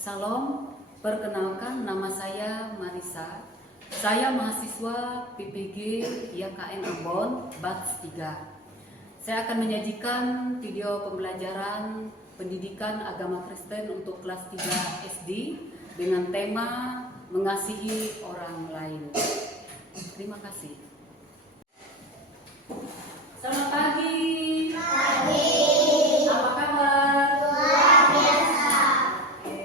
Salam, perkenalkan nama saya Marisa. Saya mahasiswa PPG YKN Ambon, Batch 3. Saya akan menyajikan video pembelajaran pendidikan agama Kristen untuk kelas 3 SD dengan tema mengasihi orang lain. Terima kasih. Selamat pagi. Pagi. Apa kabar? Luar biasa. Oke.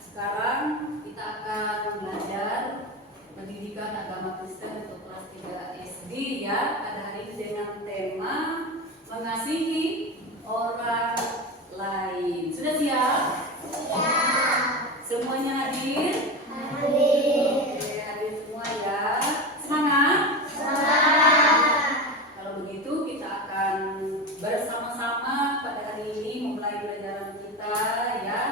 Sekarang kita akan belajar pendidikan agama Kristen untuk kelas 3 SD ya. Pada hari ini dengan tema mengasihi orang lain. Sudah siap? Siap. Semuanya hadir? Hadir. Oke, hadir semua ya. Semangat? Semangat. Kalau begitu kita akan bersama-sama pada hari ini memulai pelajaran kita ya.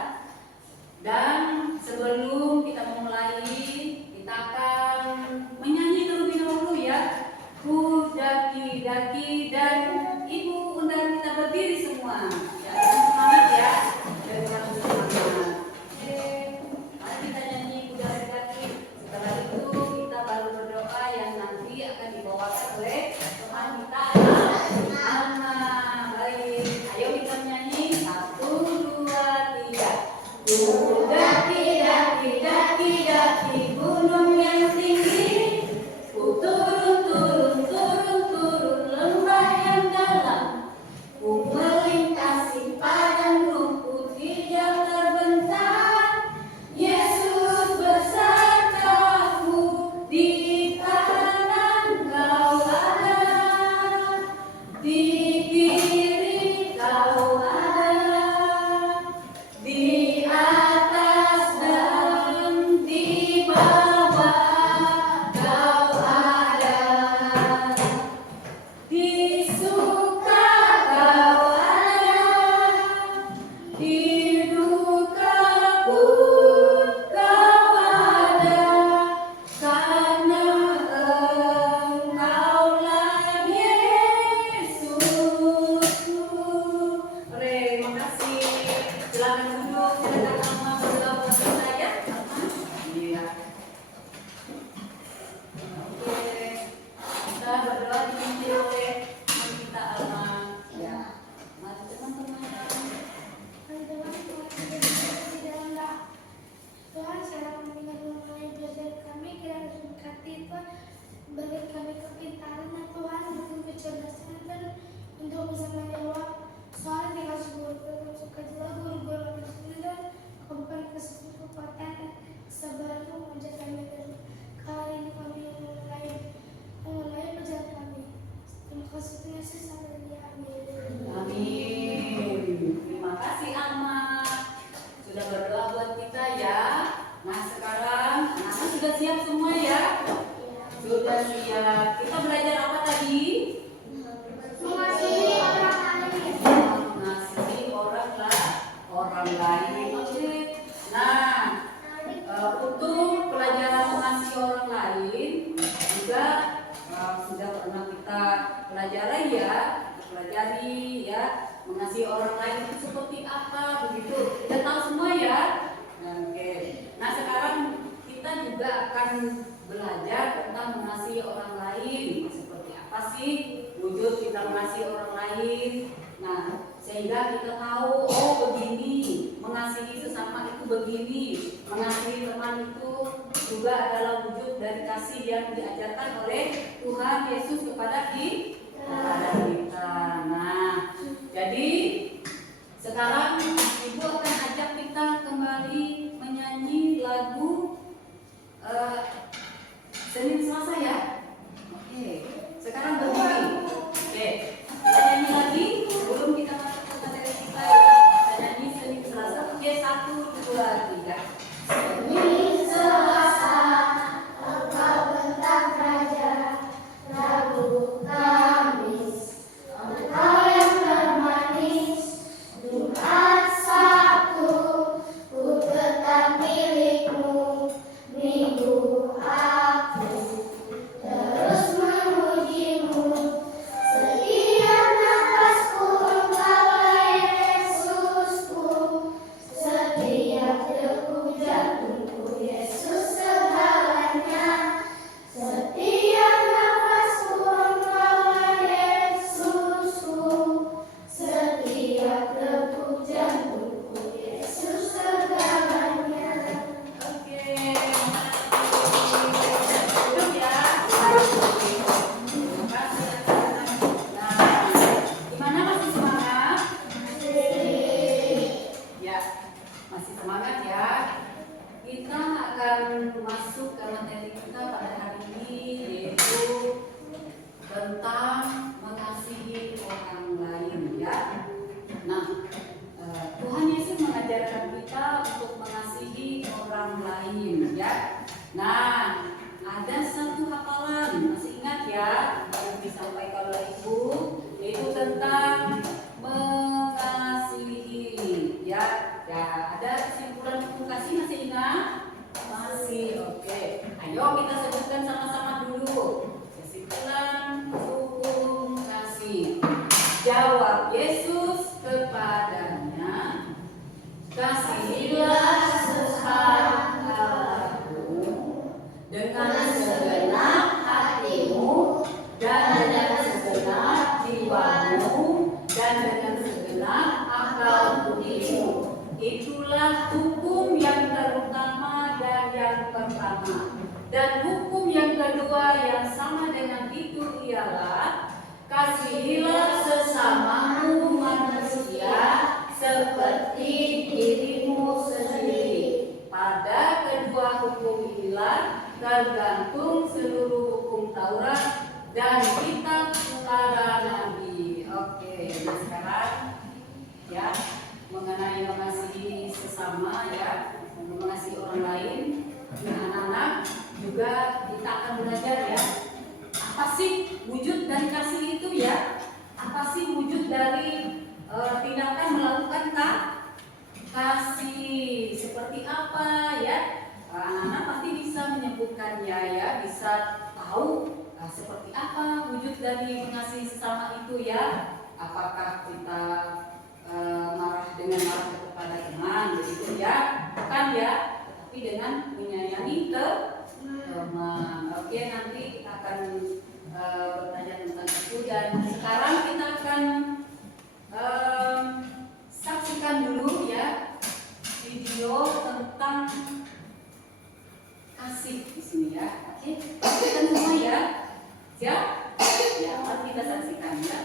Dan sebelum kita memulai, kita akan menyanyi terlebih dahulu ya. Ku daki-daki dan ibu undang kita berdiri semua. Ya, semangat ya. Dan semangat. Oke, mari kita nyanyi ku daki-daki. Setelah itu kita baru berdoa yang nanti akan dibawakan oleh teman kita Alma. Baik, ayo kita nyanyi 1, 2, 3. Ku daki gunung yang tinggi, ku turun lembah yang dalam, ku melintasi padang rumput hijau terbentang. Yesus besertaku, di kanan kau ada, di kiri kau ada, di atas dan di bawah kau ada, di suka kau ada, di duka pun kau ada, karena Engkaulah Yesusku. Terima kasih. Silakan duduk, silakan Alma berdoa buat kita ya. Iya. Oke. Kita berdoa dipimpin oleh teman kita Alma. Ya. Mari teman-teman. Tuhan, sekarang kami akan memulai belajar kami, kiranya berkati Tuhan, beri kami kepintaran ya Tuhan, dan kecerdasan dan untuk bisa menjawab soal yang dikasih guru suka jelas guru-guru kami sendiri dan bukan kekuatan sabar itu mengajar kami dan kali ini kami memulai perjalanan kami. Terima kasih Tuhan Yesus, haleluya, amin. Amin. Terima kasih Alma. Sudah berdoa buat kita ya. Nah sekarang anak-anak sudah siap semua ya? Sudah siap. Kita belajar apa tadi? Mengasihi orang lain. Mengasihi orang lain. Oke. Nah, untuk pelajaran mengasihi orang lain juga sudah pernah kita pelajari ya, mengasihi orang lain itu seperti apa begitu. Kita tahu semua ya. Oke. Nah, sekarang kita juga akan belajar tentang mengasihi orang lain. Seperti apa sih wujud kita mengasihi orang lain? Nah, sehingga kita tahu, oh begini, mengasihi sesama itu begini, mengasihi teman itu juga adalah wujud dari kasih yang diajarkan oleh Tuhan Yesus kepada kita. Nah, jadi sekarang Ibu akan ajak kita kembali menyanyi lagu Senin Selasa ya. Oke, sekarang berdiri. Oke, kita nyanyi lagi sebelum kita masuk ke materi kita. Kita nyanyi Senin Selasa. Oke, 1, 2, 3. Senin Selasa, engkau bentang raja, Rabu Kamis, engkau yang termanis, Jumat Sabtu, ku tetap milikmu, Minggu aku terus memujimu, setiap nafasku engkaulah Yesusku, setiap detik Masih semangat ya? Kita akan masuk ke materi kita pada hari ini, yaitu tentang mengasihi orang lain ya. Nah, Tuhan Yesus mengajarkan kita untuk mengasihi orang lain ya. Nah, ada satu hafalan, masih ingat ya, yang disampaikan oleh Ibu, yaitu tentang mengasihi ya. Ya, ada kesimpulan hukum kasih, masih ingat? Masih, oke. Ayo kita sebutkan sama-sama dulu. Kesimpulan hukum kasih. Jawab Yesus kepadanya, kasihilah sesamamu dengan segenap hatimu dan dengan segenap jiwamu dan dengan segenap akal budimu. Itulah hukum yang terutama dan yang pertama. Dan hukum yang kedua yang sama dengan itu ialah kasihilah sesamamu manusia seperti dirimu sendiri. Pada kedua hukum inilah tergantung seluruh hukum Taurat dan kitab para nabi. Oke, nah sekarang ya mengenai mengasihi sesama ya, mengasihi orang lain. Nah, anak-anak juga kita akan belajar ya, apa sih wujud dari kasih itu ya? Apa sih wujud dari tindakan melakukan kasih? Seperti apa ya? Anak-anak pasti bisa menyebutkannya ya, bisa tahu seperti apa wujud dari mengasihi sesama itu ya. Apakah kita marah dengan marah kepada teman begitu ya? Bukan ya, tetapi dengan menyayangi teman. Oke, nanti kita akan bertanya tentang itu, dan sekarang kita akan saksikan dulu ya video tentang kasih di sini ya. Oke, saksikan semua ya. Siap? Ya, mari kita saksikan ya.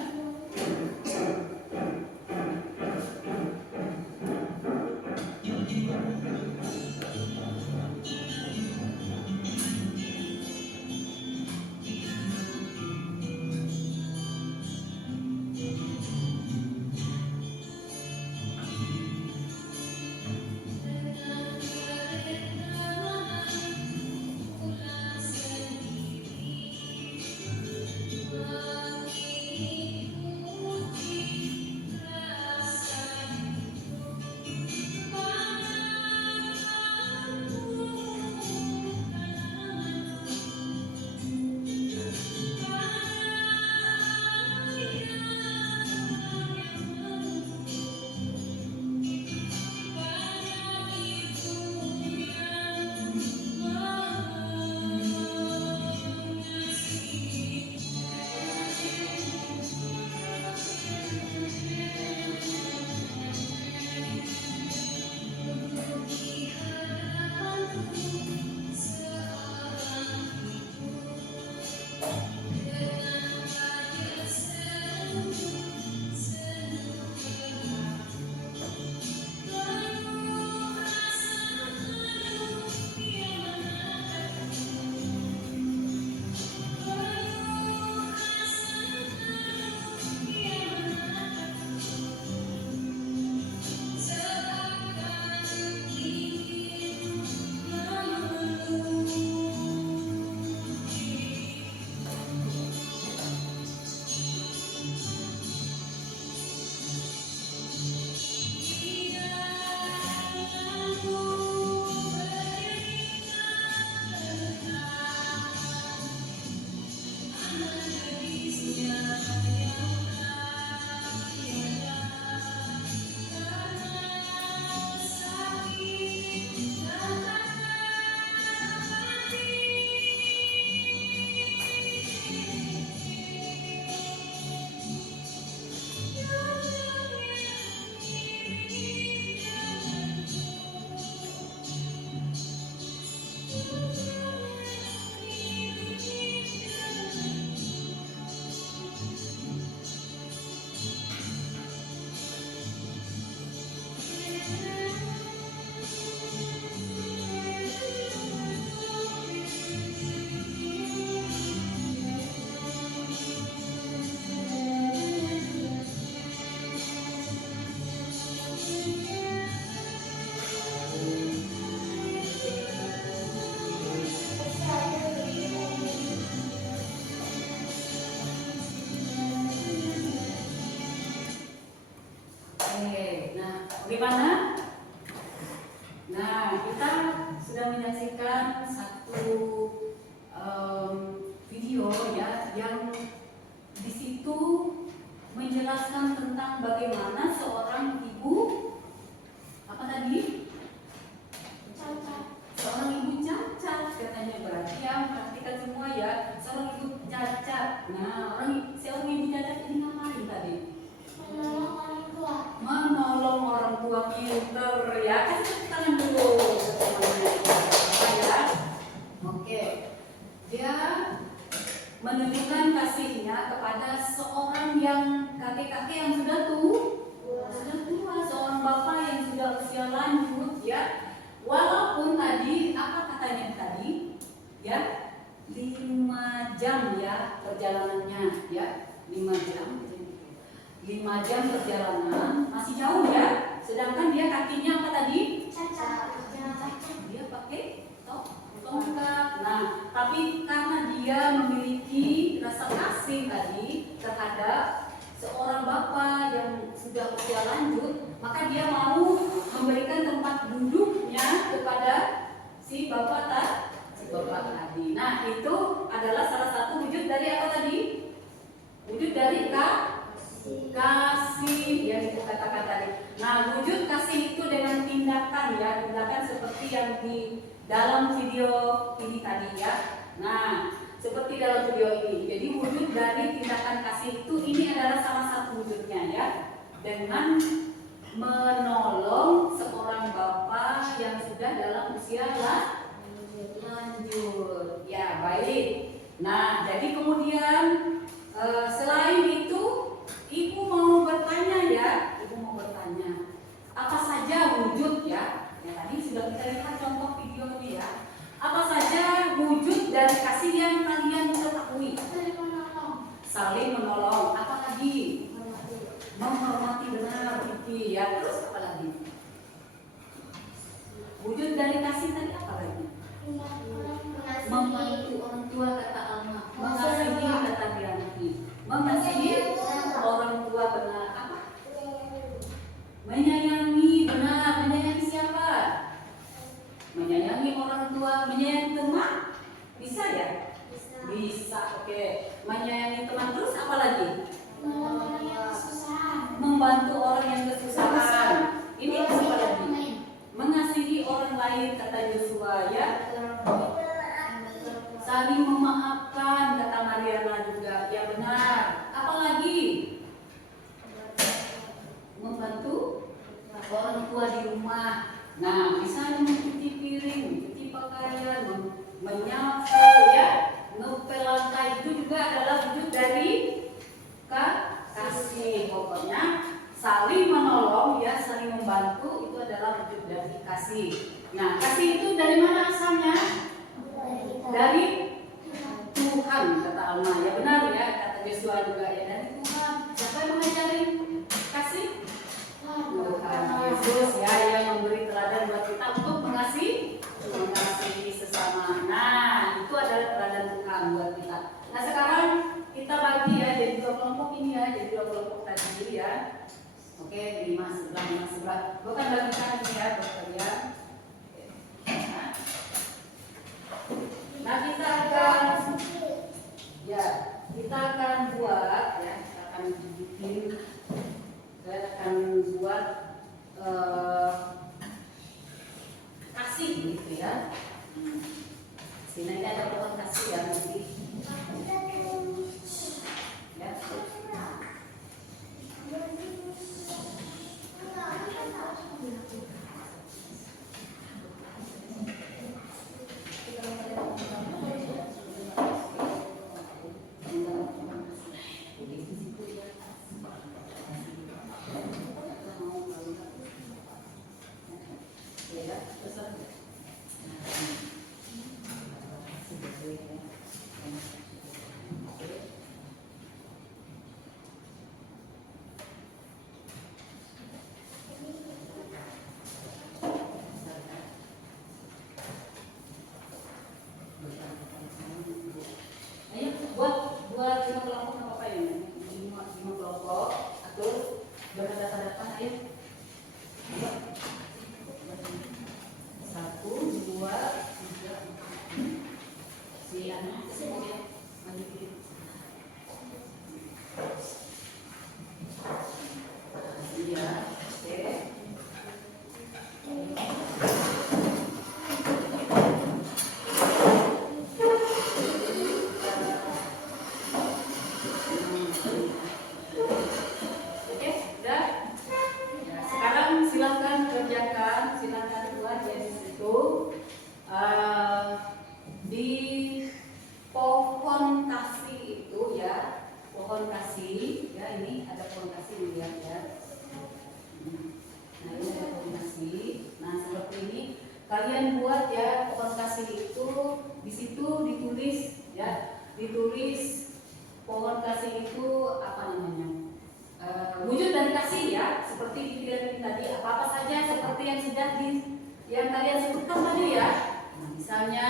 Bagaimana? Nah, kita sudah menyaksikan satu video ya yang di situ menjelaskan tentang bagaimana seorang ibu apa tadi? Seorang ibu cacat katanya, berarti ya perhatikan semua ya, seorang ibu cacat. Nah, seorang ibu cacat ini ngapain tadi? Menolong orang tua. Menolong orang tua pinter ya. Kasih tepuk tangan dulu teman-teman ya. Oke, dia menunjukkan kasihnya kepada seorang yang kakek-kakek yang sudah tua, seorang bapak yang sudah usia lanjut ya. Walaupun tadi apa katanya tadi ya 5 jam ya perjalanannya ya 5 jam perjalanan masih jauh ya, sedangkan dia kakinya apa tadi Cacat. dia pakai tongkat. Nah, tapi karena dia memiliki rasa kasih tadi terhadap seorang bapak yang sudah usia lanjut, maka dia mau memberikan tempat duduknya kepada si bapak tadi. Nah, itu adalah salah satu wujud dari apa tadi? Wujud dari kasih yang kita katakan tadi. Nah, wujud kasih itu dengan tindakan ya, tindakan seperti yang di dalam video ini tadi ya. Nah, seperti dalam video ini. Jadi wujud dari tindakan kasih itu ini adalah salah satu wujudnya ya. Dengan menolong seorang bapak yang sudah dalam usia lanjut. Ya, baik. Nah, jadi kemudian selain itu ibu mau bertanya ya. Ibu mau bertanya apa saja wujud ya. Yang tadi sudah kita lihat contoh video ini ya. Apa saja wujud dari kasih yang kalian ketahui? Saling menolong. Apa lagi? Menghormati benar pipi ya. Terus apa lagi? Wujud dari kasih tadi apa lagi? Membantu orang tua kata Alma. Mengasihi kata Dianti. Mengasihi orang tua benar. Apa? Menyayangi benar. Menyayangi siapa? Menyayangi orang tua. Menyayangi teman? Bisa ya? Bisa. Oke. Menyayangi teman terus apa lagi? Membantu orang yang kesusahan. Ini apa lagi? Mengasihi orang lain kata Yosua ya. Saling memaafkan kata Mariana juga. Ya benar. Apa lagi? Membantu orang tua di rumah. Nah, misalnya mencuci piring, mencuci pakaian, menyapu ya, ngepel lantai itu juga adalah wujud dari kasih. Pokoknya saling menolong ya, saling membantu itu adalah wujud dari kasih. Nah, kasih itu dari mana asalnya? Dari Tuhan kata Alma. Ya benar ya, kata Yosua juga ya, dari Tuhan. Siapa yang mengajarin kasih? Tuhan Yesus ya, yang memberi teladan buat kita untuk mengasihi sesama. Nah, itu adalah teladan Tuhan buat kita. Nah, sekarang kita bagi ya jadi 2 kelompok ini ya, jadi 2 kelompok tadi ya. Oke, 5 sebelah. Bukan bagikan ini ya buat kalian. Nah, kita akan buat ya, kita akan bikin, saya akan buat kasih gitu ya. Sini ini ada pohon kasih ya nanti. Ya. Buat 5 kelompok nggak apa-apa ya, 5 kelompok atur berhadapan-hadapan ayo. 2, 3, 4. Si anak ya, maju dikit. Iya, oke. Oke, udah. Ya, sekarang silakan kerjakan, silakan buat ya di situ. Di pohon kasih itu ya, pohon kasih ya, ini ada pohon kasih dilihat ya. Nah ini ada pohon kasih. Nah seperti ini kalian buat ya pohon kasih itu, di situ ditulis ya, ditulis pohon kasih itu apa namanya? Wujud dari kasih ya, seperti di pidato tadi, apa saja seperti yang sudah yang kalian sebutkan tadi ya. Nah, misalnya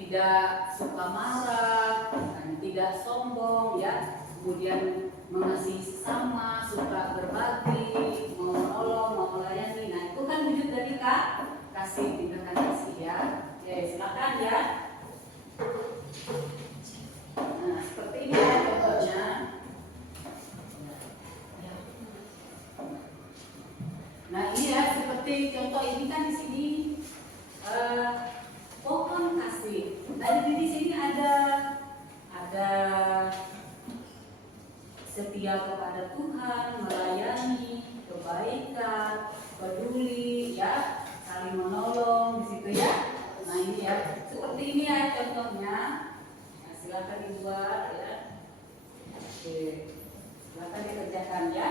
tidak suka marah, tidak sombong ya, kemudian mengasihi sesama, suka berbagi, mau menolong, mau melayani. Nah itu kan wujud dari kasih, tindakan kasih ya. Oke, silakan ya. Nah seperti ini ya contohnya. Nah iya seperti contoh ini kan di sini pohon kasih. Nah di sini ada setia kepada Tuhan, melayani, kebaikan, peduli, ya, saling menolong di situ ya. Nah ini ya seperti ini ya contohnya. Nah, silakan dibuat ya. Oke, silakan dikerjakan ya.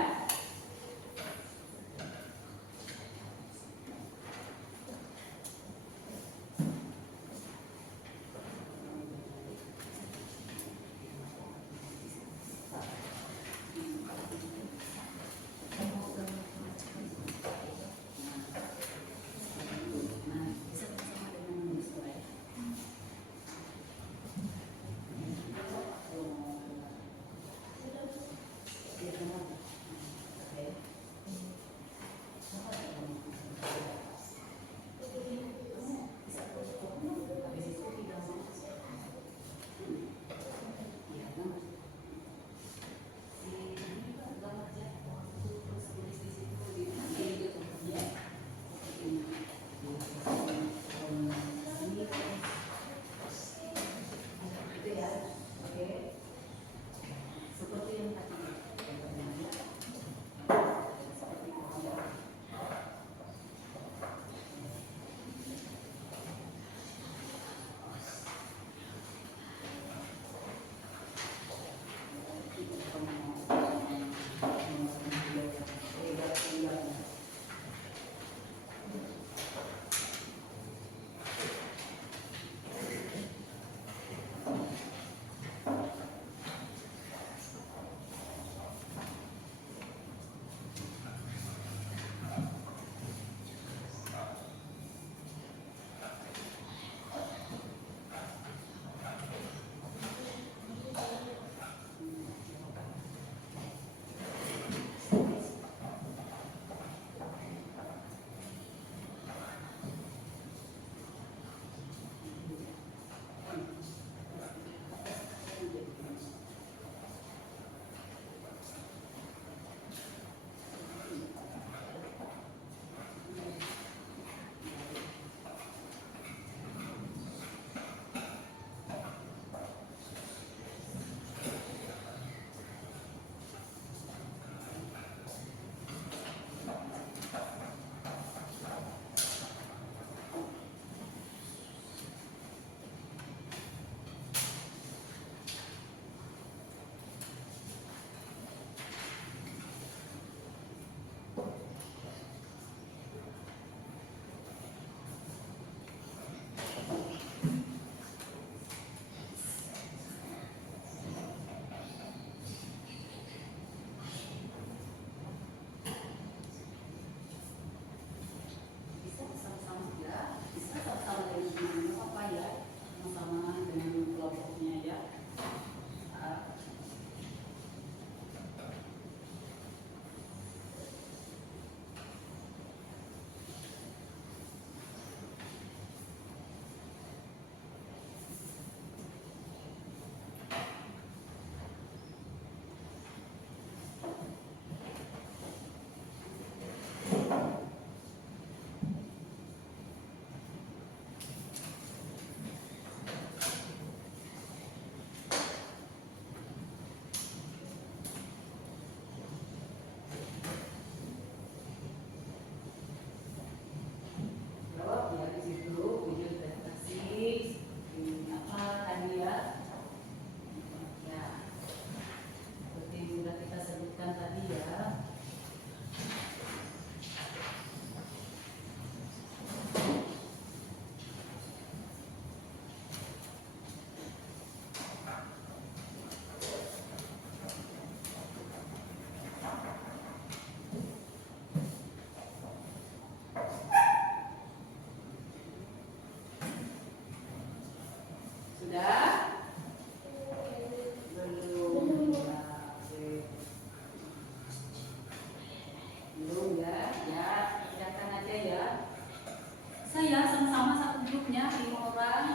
ya sama-sama satu grupnya 5 orang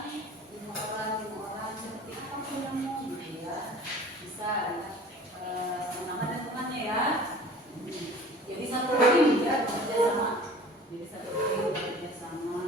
seperti apa pun yang mau gitu ya. Bisa ya sama dan temannya ya. Jadi satu tim ya bekerja sama. Jadi satu tim bekerja sama.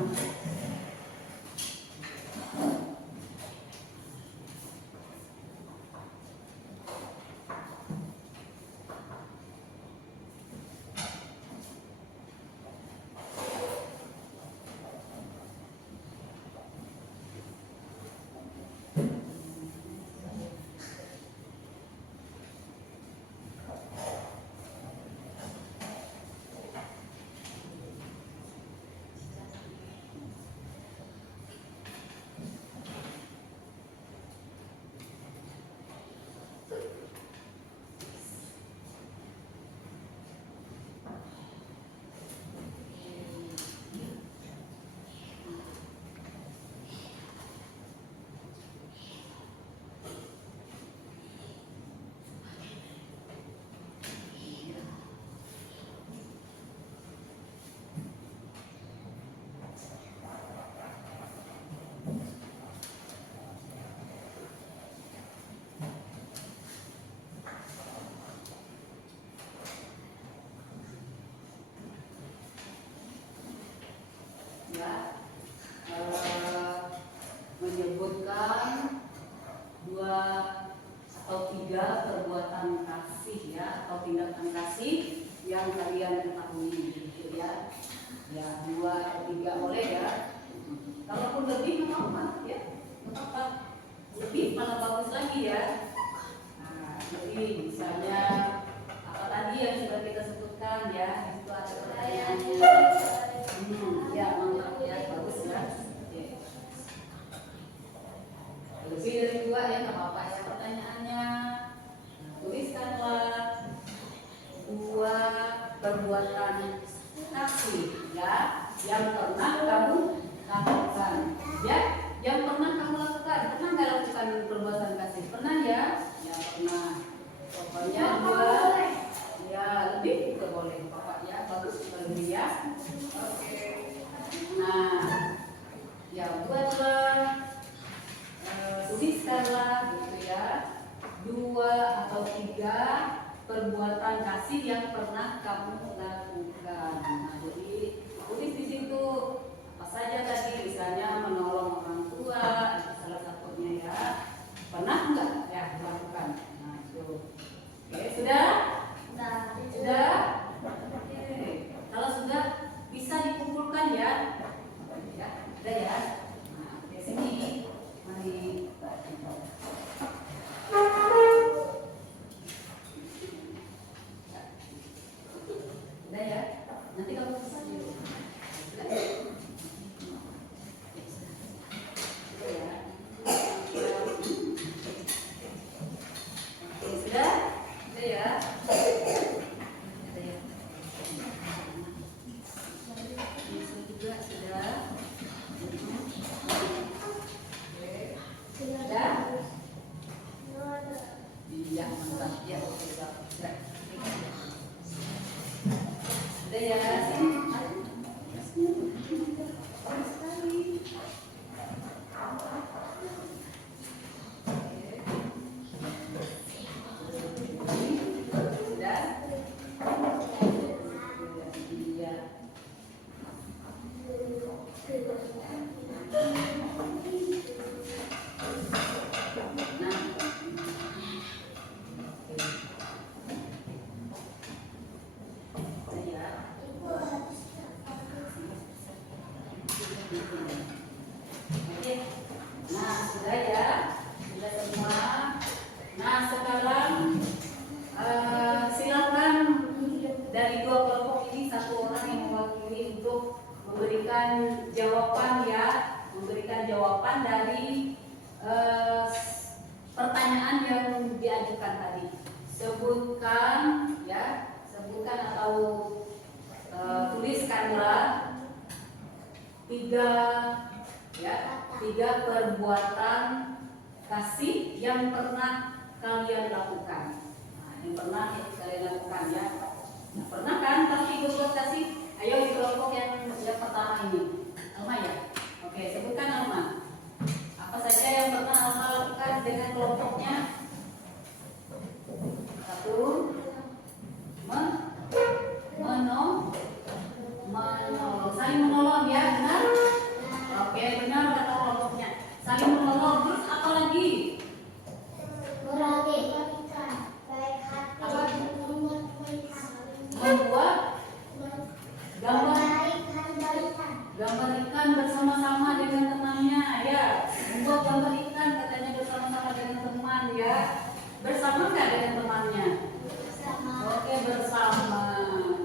Ya, menyebutkan 2 atau 3 perbuatan kasih ya atau tindakan kasih yang kalian ketahui gitu ya. Ya 2 atau 3 boleh ya. Kalaupun lebih nggak apa-apa ya, nggak apa-apa. Lebih malah bagus lagi ya. Nah, jadi misalnya apa tadi yang sudah kita sebutkan ya, itu ada pertanyaannya. Ya mantap ya, bagus ya. Oke. Lebih dari 2 ya nggak apa-apa ya pertanyaannya. Tuliskanlah 2 perbuatan kasih ya yang pernah kamu lakukan. Ya, yang pernah kamu lakukan. Pernah nggak lakukan perbuatan kasih? Pernah ya? Ya pernah. Pokoknya 2 ya lebih juga boleh Bapak ya, bagus juga lebih ya. Oke. Nah, ya buatlah tuliskanlah gitu ya 2 atau 3 perbuatan kasih yang pernah kamu lakukan. Nah, jadi tulis di situ apa saja tadi, misalnya menolong orang tua, itu salah satunya ya. Pernah enggak ya dilakukan? Nah, itu. Oke, sudah? Sudah? Oke. Kalau sudah bisa dikumpulkan ya. Ya, sudah ya. Nah, di sini mari udah ya. Nanti kamu bisa dulu. Sudah ya. Sudah ya. Oke, sudah? Sudah ya. Sudah ya. Ini juga sudah. Oke. Sudah? Iya, mantap. Ya, oke, sudah. Sudah ya, sini. Bagus sekali. Sudah? Iya. Nah. Oke. Nah, sudah ya. Sudah semua. Nah, sekarang silakan dari 2 kelompok ini 1 orang yang mewakili untuk memberikan jawaban ya, memberikan jawaban dari pertanyaan yang diajukan tadi. Sebutkan ya, sebutkan atau tuliskanlah 3 perbuatan kasih yang pernah kalian lakukan. Nah, yang pernah kalian lakukan ya. Nah, pernah kan tapi berbuat kasih? Ayo di kelompok yang pertama ini. Alma ya? Oke, sebutkan Alma. Apa saja yang pernah Alma lakukan dengan kelompoknya? Satu, menolong, saling menolong ya, benar? Oke, benar kata kelompoknya. Saling menolong, terus apa lagi? Membuat gambar ikan bersama-sama dengan temannya ya. Membuat gambar ikan katanya bersama-sama dengan teman ya. Bersama nggak dengan temannya? Oke, bersama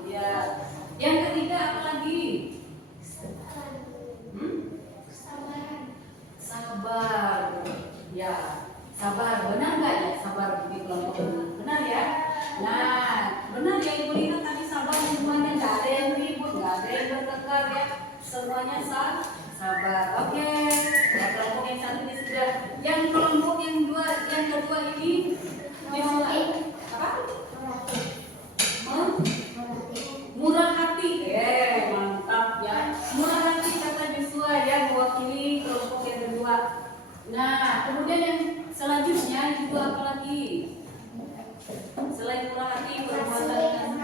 ya. Yang ketiga apa lagi? Sabar ya. Sabar, benar nggak ya? Sabar di kelompok benar ya? Nah, benar ya, Ibu lihat tadi sabar semuanya, nggak ada yang ribut, nggak ada yang bertengkar ya, semuanya sabar. Oke, ya, kelompok yang satu ini sudah. Yang kelompok yang kedua ini apa? Murah hati, mantap ya. Murah hati kata Joshua ya, mewakili kelompok yang kedua. Nah, kemudian yang selanjutnya itu apa lagi? Selain murah hati, perbuatan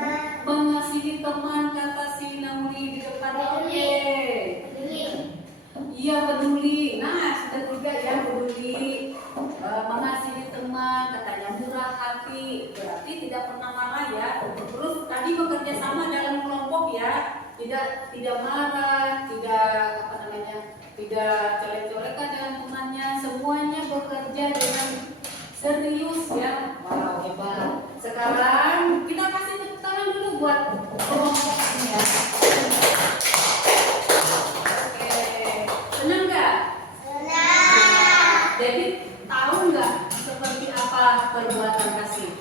mengasihi teman kata si Nauli di depan. Oke. Iya, peduli. Nah, sudah juga ya, peduli, mengasihi teman, katanya murah hati, berarti tidak pernah marah ya. Terus tadi bekerja sama dalam kelompok ya, tidak marah, tidak colek-colekan dengan temannya, semuanya bekerja dengan serius ya. Wow, hebat. Sekarang kita kasih tepuk tangan dulu buat kelompok ini ya. Oke, senang nggak? Jadi tahu nggak seperti apa perbuatan kasih?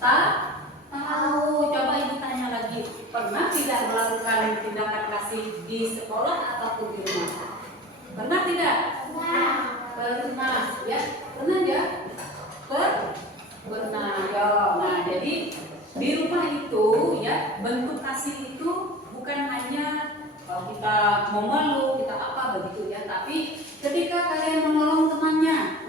Tahu. Coba Ibu tanya lagi. Pernah tidak melakukan tindakan kasih di sekolah ataupun di rumah? Pernah tidak? Pernah ya. Pernah ya? Pernah ya. Nah, jadi di rumah itu ya, bentuk kasih itu bukan hanya kalau kita memeluk, kita apa begitu ya, tapi ketika kalian menolong temannya,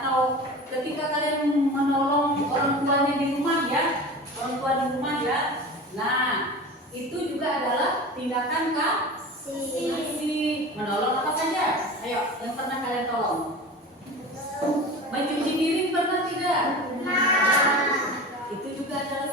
atau ketika kalian menolong orang tuanya di rumah ya, orang tua di rumah ya. Nah, itu juga adalah tindakan kasih. Menolong apa saja? Ayo, yang pernah kalian tolong. Mencuci piring pernah tidak? Itu juga adalah